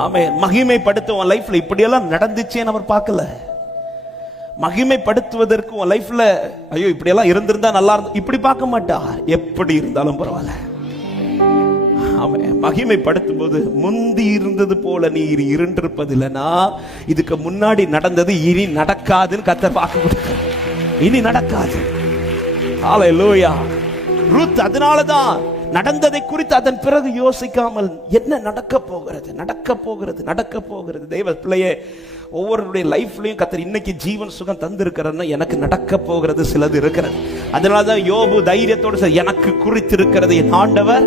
ஆமே மகிமைப்படுத்த உன் லைஃப்ல இப்படியெல்லாம் நடந்துச்சேன்னு அவர் பார்க்கல. மகிமைப்படுத்துவதற்கு உன் லைஃப்ல ஐயோ இப்படியெல்லாம் இருந்திருந்தா நல்லா இருந்து இப்படி பார்க்க மாட்டா. எப்படி இருந்தாலும் பரவாயில்ல. ஆமென் மகிமைப்படுத்தும் போது முந்தி இருந்தது போல இனி இருண்டிருப்பதில்லைனா இதுக்கு முன்னாடி நடந்தது இனி நடக்காதுன்னு கத்த பார்க்க முடியாது இனி நடக்காது. ஹalleluya ரூத் அதனாலதான் நடந்ததை குறித்து அதன் பிறகு யோசிக்காமல் என்ன நடக்க போகிறது? நடக்க போகிறது நடக்க போகிறது. தெய்வ பிள்ளையே ஒவ்வொருடைய லைஃப்லையும் கத்தர் இன்னைக்கு ஜீவன் சுகம் தந்திருக்கிறன்னா எனக்கு நடக்க போகிறது சிலது இருக்கிறது. அதனால தான் யோபு தைரியத்தோடு சார் எனக்கு குறித்திருக்கிறது என் ஆண்டவர்.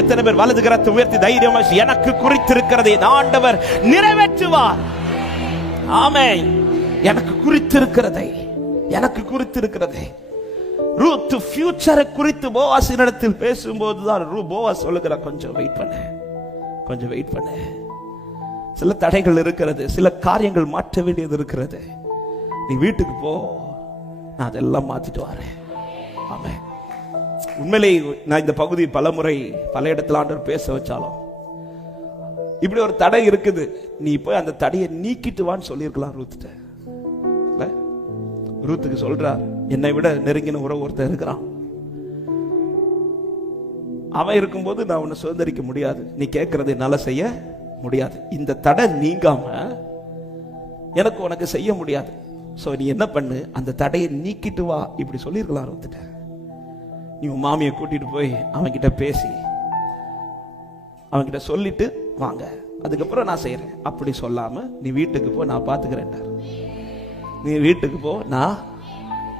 எத்தனை பேர் வலது கரத்தை உயர்த்தி தைரியமா எனக்கு குறித்திருக்கிறது என் ஆண்டவர். நிறைவேற்றுவார். ஆமே எனக்கு குறித்திருக்கிறதை எனக்கு குறித்திருக்கிறதை. ரூத் ஃபியூச்சரை குறித்து போவாஸ் இடத்தில் பேசும்போது தான் ரூ போவாஸ் சொல்லுகிற கொஞ்சம் வெயிட் பண்ணு. கொஞ்சம் வெயிட் பண்ணு. சில தடைகள் இருக்கிறது. சில காரியங்கள் மாற்ற வேண்டியது இருக்கிறது. நீ வீட்டுக்கு போ. நான் அதெல்லாம் மாத்திட்டு வரேன். ஆமே உண்மையிலே நான் இந்த பகுதி பலமுறை பல இடத்துல ஆண்டவர் பேச வச்சாலும் இப்படி ஒரு தடை இருக்குது. நீ போய் அந்த தடையை நீக்கிட்டு வான்னு சொல்லியிருக்கலாம் ரூத்துட்ட. ரூத்துக்கு சொல்றார். என்னை விட நெருங்கின உறவு ஒருத்தன் இருக்கிறான். அவன் இருக்கும்போது நான் உன்னை சுதந்திரிக்க முடியாது. நீ கேட்கறது என்னால் செய்ய முடியாது. இந்த தடை நீங்காம எனக்கு உனக்கு செய்ய முடியாது. ஸோ நீ என்ன பண்ணு? அந்த தடையை நீக்கிட்டு வா. இப்படி சொல்லியிருக்கலாம் ரூத்துட்ட நீ உன் மாமியை கூட்டிட்டு போய் அவன்கிட்ட பேசி அவன்கிட்ட சொல்லிட்டு வாங்க. அதுக்கப்புறம் நான் செய்யறேன் அப்படி சொல்லாம நீ வீட்டுக்கு போ நான் பாத்துக்கிறேன் நீ வீட்டுக்கு போ நான்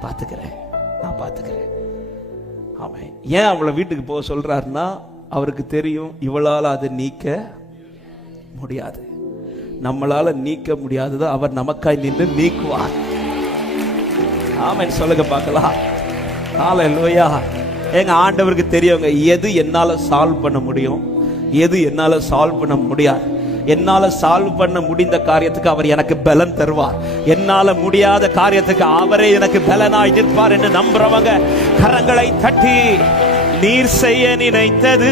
பார்த்துக்கிறேன். நான் பார்த்துக்கிறேன். ஆமாம் ஏன் அவளை வீட்டுக்கு போக சொல்றாருன்னா அவருக்கு தெரியும் இவளால் அதை நீக்க முடியாது. நம்மளால நீக்க முடியாததை அவர் நமக்காய் நின்று நீக்குவார். ஆமென். சொல்லுங்க பார்க்கலாம். ஹalleluya எங்க ஆண்டவருக்கு தெரியுங்க எது என்னால் சால்வ் பண்ண முடியும்? எது என்னால் சால்வ் பண்ண முடியாது? என்னால சால்வ் பண்ண முடிந்த காரியத்துக்கு அவர் எனக்கு பலன் தருவார். என்னால முடியாத காரியத்துக்கு அவரே எனக்கு பலனாய் நிற்பார் என்று நம்புறவங்க கரங்களை தட்டி நீர் செய்ய நினைத்தது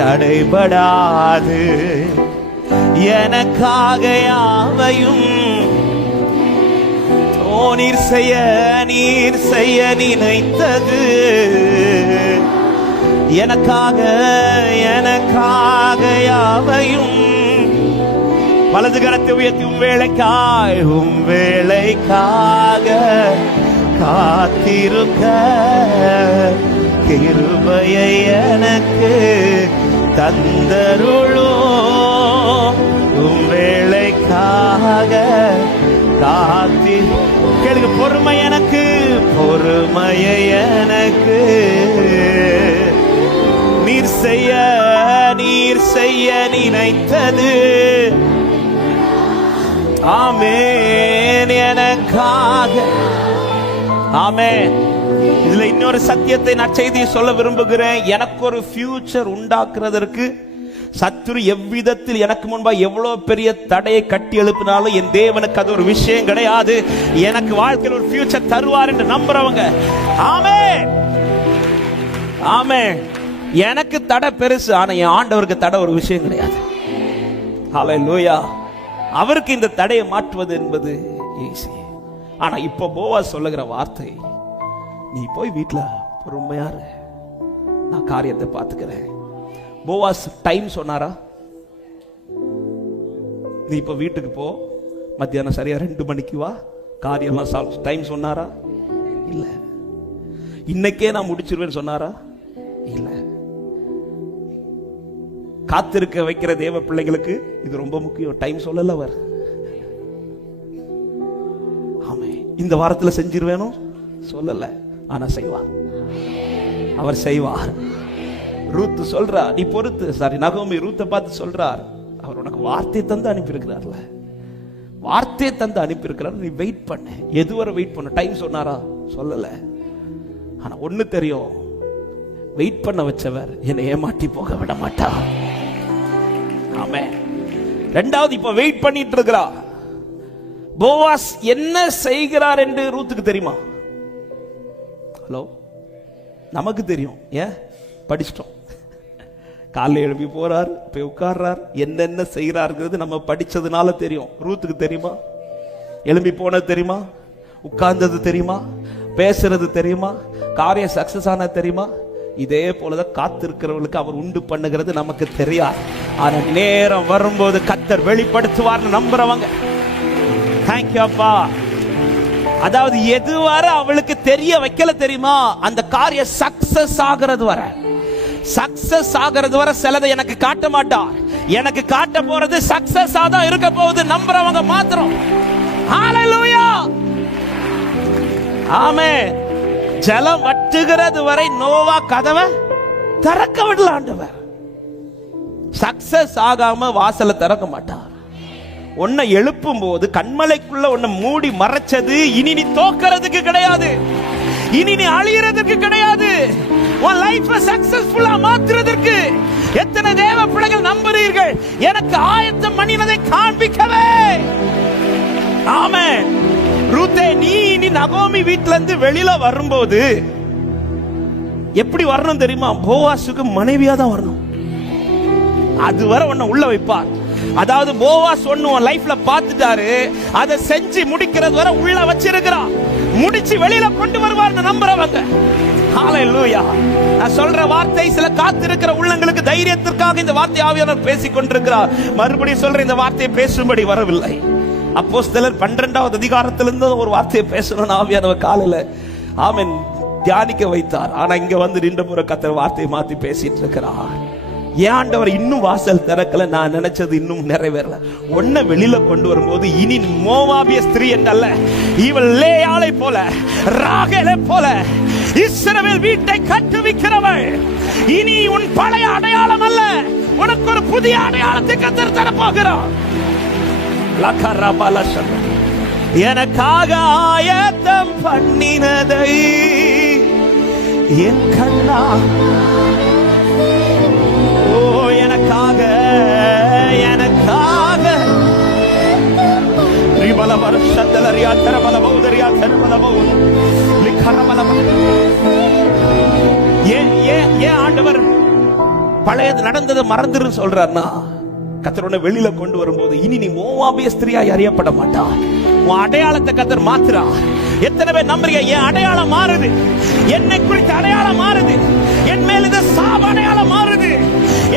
தடைபடாது. எனக்காக யாவையும் ஓ நீர் செய்ய நீர் செய்ய நினைத்தது. எனக்காக எனக்காக யாவையும் வலது கரத்தை உயர்த்தி உன் வேலைக்காய் உன் வேலைக்காக காத்திருக்க. கிருபையை எனக்கு தந்தருளோ. உன் வேலைக்காக காத்தி கேளுங்க பொறுமை எனக்கு பொறுமையை எனக்கு. நீர் செய்ய நீர் செய்ய நினைத்தது. ஆமேன். எனக்காக. ஆமே இதுல இன்னொரு சத்தியத்தை நான் செய்தியை சொல்ல விரும்புகிறேன். எனக்கு ஒரு ஃபியூச்சர் உண்டாக்குறதற்கு சத்துரு எவ்விதத்தில் எனக்கு முன்பாக எவ்வளவு பெரிய தடையை கட்டி எழுப்பினாலும் என் தேவனுக்கு அது ஒரு விஷயம் கிடையாது. எனக்கு வாழ்க்கையில் ஒரு ஃபியூச்சர் தருவார் என்று நம்புறவங்க. ஆமே ஆமே எனக்கு தடை பெருசு ஆனா என் ஆண்டவருக்கு தடை ஒரு விஷயம் கிடையாது. ஹalleluya அவருக்கு இந்த தடையை மாற்றுவது என்பது ஈஸி. ஆனா இப்போ போவா சொல்லுகிற வார்த்தை நீ போய் வீட்டில் பொறுமையாரு நான் காரியத்தை பார்த்துக்கிறேன். போவாஸ் டைம் சொன்னாரா? நீ இப்போ வீட்டுக்கு போ. மத்தியானம் சரியா ரெண்டு மணிக்கு வா. காரியம்லாம் சால்வ் டைம் சொன்னாரா? இல்ல. இன்னைக்கே நான் முடிச்சிருவேன்னு சொன்னாரா? இல்லை. காத்திருக்க வைக்கிற தேவ பிள்ளைகளுக்கு இது ரொம்ப முக்கியம். டைம் சொல்லல அவர். ஆமே. இந்த வாரத்துல செஞ்சிருவேனோ? சொல்லல. ஆனா செய்வார். அவர் செய்வார். ரூத்து சொல்றா நீ பொறுத்து. சாரி நகோமி ரூத்தை பார்த்து சொல்றார். அவர் உனக்கு வார்த்தை தந்து அனுப்பியிருக்கிறார்ல. வார்த்தை தந்து அனுப்பியிருக்கிறார். நீ வெயிட் பண்ண. எதுவரை வெயிட் பண்ண? டைம் சொன்னாரா? சொல்லல. ஆனா ஒண்ணு தெரியும். வெயிட் பண்ண வச்சவர் என்னை ஏமாற்றி போக விட மாட்டார். ஆமே ரெண்டாவது இப்ப வெயிட் பண்ணிட்டு இருக்கிறா போவாஸ் என்ன செய்கிறார் என்று ரூத்துக்கு தெரியுமா? ஹலோ நமக்கு தெரியும். ஏன்? படிச்சிட்டோம். காலைல எழுப்பி போறார் போய் உட்கார்றார். என்னென்ன செய்கிறாருங்கிறது நம்ம படிச்சதுனால தெரியும். ரூத்துக்கு தெரியுமா? எழும்பி போனது தெரியுமா? உட்கார்ந்தது தெரியுமா? பேசுறது தெரியுமா? காரியம் சக்சஸ் ஆனது தெரியுமா? இதே போலதான் காத்திருக்கிறவர்களுக்கு அவர் உண்டு பண்ணுகிறது நமக்கு தெரியாது. ஆனா நேரம் வரும்போது கத்தர் வெளிப்படுத்துவார்னு நம்புறவங்க தேங்க்யூ அப்பா. அதாவது எது வர அவளுக்கு தெரிய வைக்கல தெரியுமா? அந்த காரியம் சக்சஸ் ஆகிறது வர. சக்சஸ் ஆகிறது வர சிலதை எனக்கு காட்ட மாட்டா. எனக்கு காட்ட போறது சக்சஸ் தான் இருக்க போகுது நம்புறவங்க மாத்திரம். ஆமே ஜலம் வட்டுகிறது வரை நோவா கதவை திறக்க விடலாண்டவர் சக்சஸ் ஆகாம வாசலை திறக்க மாட்டார். உன்னை எழுப்பும் போது கண்மலைக்குள்ள உன்னை மூடி மறைச்சது இனி நீ தோக்கிறதுக்கு கிடையாது. இனி நீ அழியறதுக்கு கிடையாது. உன் லைஃப் சக்சஸ்ஃபுல்லா மாத்துறதுக்கு எத்தனை தேவ பிள்ளைகள் நம்புறீர்கள் எனக்கு ஆயத்தம் பண்ணினதை காண்பிக்கவே. ஆமென். ரூத்தே நீ இனி நகோமி வீட்ல இருந்து வெளியில வரும்போது எப்படி வரணும் தெரியுமா? போவாசுக்கு மனைவியா தான் வரணும். அது வர உன்னை உள்ள வைப்பார். அதாவது போவாஸ் ஒண்ணு உன் லைஃப்ல பார்த்துட்டாரு அதை செஞ்சு முடிக்கிறது வரை உள்ள வச்சிருக்கிறான். முடிச்சு வெளியில கொண்டு வருவார்னு நம்புறவங்க. நான் சொல்ற வார்த்தை சில காத்திருக்கிற உள்ளங்களுக்கு தைரியத்திற்காக இந்த வார்த்தை ஆவியாளர் பேசிக் கொண்டிருக்கிறார் மறுபடியும் சொல்ற இந்த வார்த்தையை பேசும்படி வரவில்லை. அப்போஸ்தலர் பன்னிரெண்டாவது அதிகாரத்திலிருந்து ஒரு வார்த்தையை பேசணும்னு ஆவியானவர் காலையில் ஆமென் தியானிக்க வைத்தார். ஆனா இங்க வந்து நின்ற முறை கத்தர் வார்த்தையை மாத்தி பேசிட்டு இருக்கிறார். ஏன் ஆண்டவர் இன்னும் வாசல் திறக்கல? நான் நினைச்சது இன்னும் நிறைவேறல. ஒன்ன வெளியில கொண்டு வரும்போது இனி மோவாபிய ஸ்திரீ என்றல்ல. இவள் லேயாளை போல ராகலை போல இஸ்ரவேல் வீட்டை கட்டுவிக்கிறவள் இனி உன் பழைய அடையாளம் அல்ல. உனக்கு ஒரு புதிய அடையாளத்தை கத்தர் தர போகிறான் எனக்காக ஆயத்தம் பண்ணினதை என் கண்ணா. ஓ எனக்காக எனக்காக. ரிபல வருஷத்தலரியா தரபல பௌதரியா தரபல பௌ லிக்கரபல ஏன் ஏன் ஏன் ஆண்டவர் பழையது நடந்ததை மறந்துருன்னு சொல்றாருன்னா? கத்தரோட வெளியில கொண்டு வரும்போது இனி நீ மோவாபிய ஸ்திரியாய் அறியப்பட மாட்டா உன் அடையாளத்தை கத்தர் மாத்துறா எத்தனை பேர் நம்புறீங்க? என் அடையாளம் மாறுது. என்னை குறித்த அடையாளம் மாறுது. என் மேல் இருந்த சாப அடையாளம் மாறுது.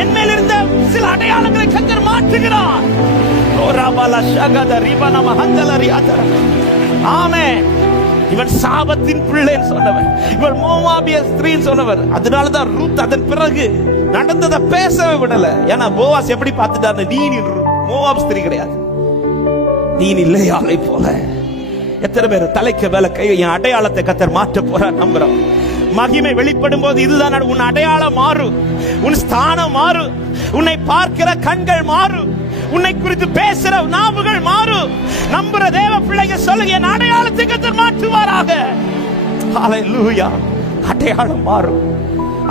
என் மேல் இருந்த சில அடையாளங்களை கத்தர் மாற்றுகிறார். ஓ ஆமே இவன் சாபத்தின் பிள்ளைன்னு சொன்னவர். இவன் மோவாபிய ஸ்திரீன்னு சொன்னவர். அதனால தான் ரூத் அதன் பிறகு நடந்ததை பேசவே விடல. ஏன்னா போவாஸ் எப்படி பார்த்துட்டாரு நீ நீ மோவாப் ஸ்திரி கிடையாது. நீ ஆளை போல? எத்தனை பேர் தலைக்கு மேல கை என் அடையாளத்தை கத்தர் மாற்ற போற நம்புறோம். மகிமை வெளிப்படும் போது இதுதான் உன் அடையாளம் மாறும் உன் ஸ்தானம் மாறும் உன்னை பார்க்கிற கண்கள் மாறும் உன்னை குறித்து பேசுற நாவுகள் மாறும் நம்புற தேவ பிள்ளைங்க சொல்லுங்க என் அடையாளத்தை கத்தர் மாற்றுவாராக. அடையாளம் மாறும்.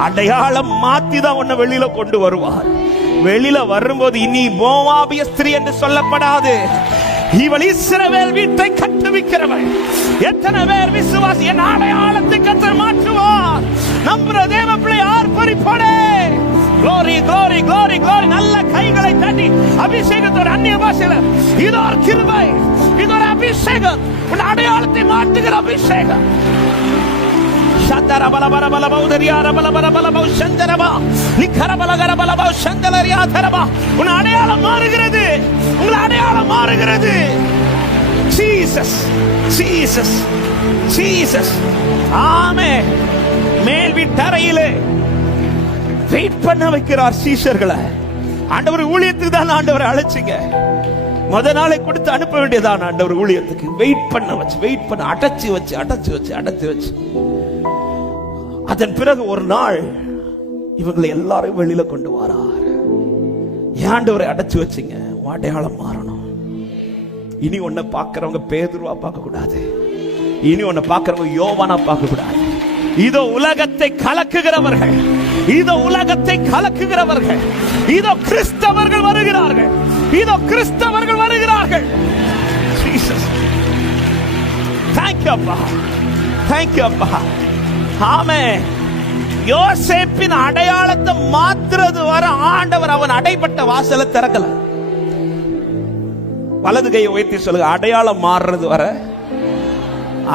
அடையாளம் மாத்தி தான் உன்னை வெளியில கொண்டு வருவார். வெளியில வரும்போது இனி மோவாபிய ஸ்திரீ என்று சொல்லப்படாது. இவள் இஸ்ரவேல் வீட்டை கட்டுவிக்கிறவள். எத்தனை பேர் விசுவாசி என் அடையாளத்தை கத்தர் மாற்றுவார்? நம்புற தேவ பிள்ளை ஆர்ப்பரிப்படே glory glory glory glory. நல்ல கைகளை தட்டி அபிஷேகத்தோட அந்நிய பாஷையில இது ஒரு கிருபை இது ஒரு அபிஷேகம். உன் அடையாளத்தை மாற்றுகிற அபிஷேகம். உன் அடையாளம் மாறுகிறது. உங்கள் அடையாளம் மாறுகிறது. ஜீசஸ் ஜீசஸ் ஜீசஸ் ஆமே. மேல் வீட்டறையிலே வெயிட் பண்ண வைக்கிறார் சீஷர்களை. ஆண்டவர் ஊழியத்துக்கு தான் ஆண்டவரை அழைச்சிங்க. முத நாளை கொடுத்து அனுப்ப வேண்டியதான் ஆண்டவர் ஊழியத்துக்கு. வெயிட் பண்ண வச்சு வெயிட் பண்ண அடைச்சு வச்சு அடைச்சு வச்சு அடைச்சு வச்சு. அதன் பிறகு ஒரு நாள் இவங்களை எல்லாரையும் வெளியில கொண்டு வரார். ஏண்டவரை அடைச்சு வச்சிங்க. அடையாளம் மாறணும். இனி உன்னை பார்க்கறவங்க பேதுருவா பார்க்க கூடாது இனி உன்னை பார்க்கறவங்க யோவானா பார்க்க கூடாது இதோ உலகத்தை கலக்குகிறவர்கள். இதோ உலகத்தை கலக்குகிறவர்கள். இதோ கிறிஸ்தவர்கள் வருகிறார்கள். இதோ கிறிஸ்தவர்கள் வருகிறார்கள். தேங்க்யூ அப்பா. தேங்க்யூ அப்பா. ஆமே யோசேப்பின் அடையாளத்தை மாத்துறது வர ஆண்டவர் அவன் அடைப்பட்ட வாசலை திறக்கல. வலது கையை உயர்த்தி சொல்லுங்க அடையாளம் மாறுறது வர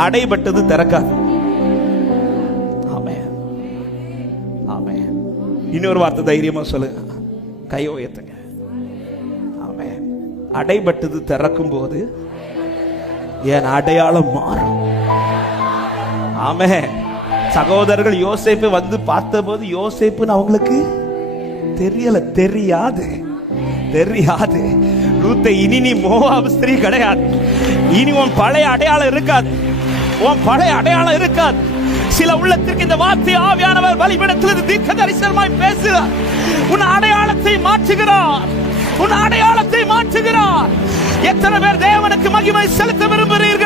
அடைபட்டது திறக்காது. ஆமே ஆமே இன்னொரு வார்த்தை தைரியமா சொல்லுங்க கையை உயர்த்துங்க. ஆமே அடைபட்டது திறக்கும் போது என் அடையாளம் மாறும். ஆமே சகோதரர்கள் யோசேப்பு வந்து பார்த்தபோது யோசேப்புன்னு அவங்களுக்கு தெரியல தெரியாது தெரியாது. ரூத்தை இனி நீ மோவாப் ஸ்திரீ கிடையாது. இனி உன் பழைய அடையாளம் இருக்காது. உன் பழைய அடையாளம் இருக்காது. சில உள்ளத்திற்கு இந்த வார்த்தை ஆவியானவர் வழிபடத்தில் தீர்க்க தரிசனமாய் பேசுகிறார். உன் அடையாளத்தை மாற்றுகிறார். உன் அடையாளத்தை மாற்றுகிறார். எத்தனை பேர் தேவனுக்கு மகிமை செலுத்த விரும்புகிறீர்கள்?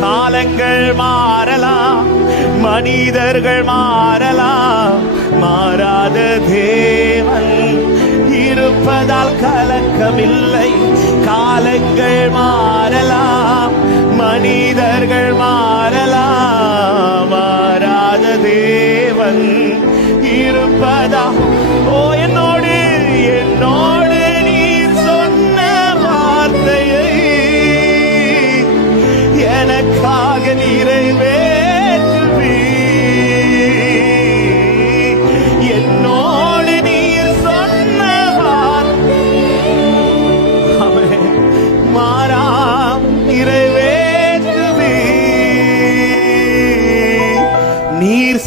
காலங்கள் மாறலாம் மனிதர்கள் மாறலாம். மாறாத தேவன் இருப்பதால் கலக்கமில்லை. காலங்கள் மாறலாம் மனிதர்கள் மாறலாம். மாறாத தேவன் இருப்பதா? ஓ என்னோடு என்னோடு நீர் சொன்ன வார்த்தையை எனக்காக நிறைவே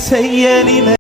செய்ய நினை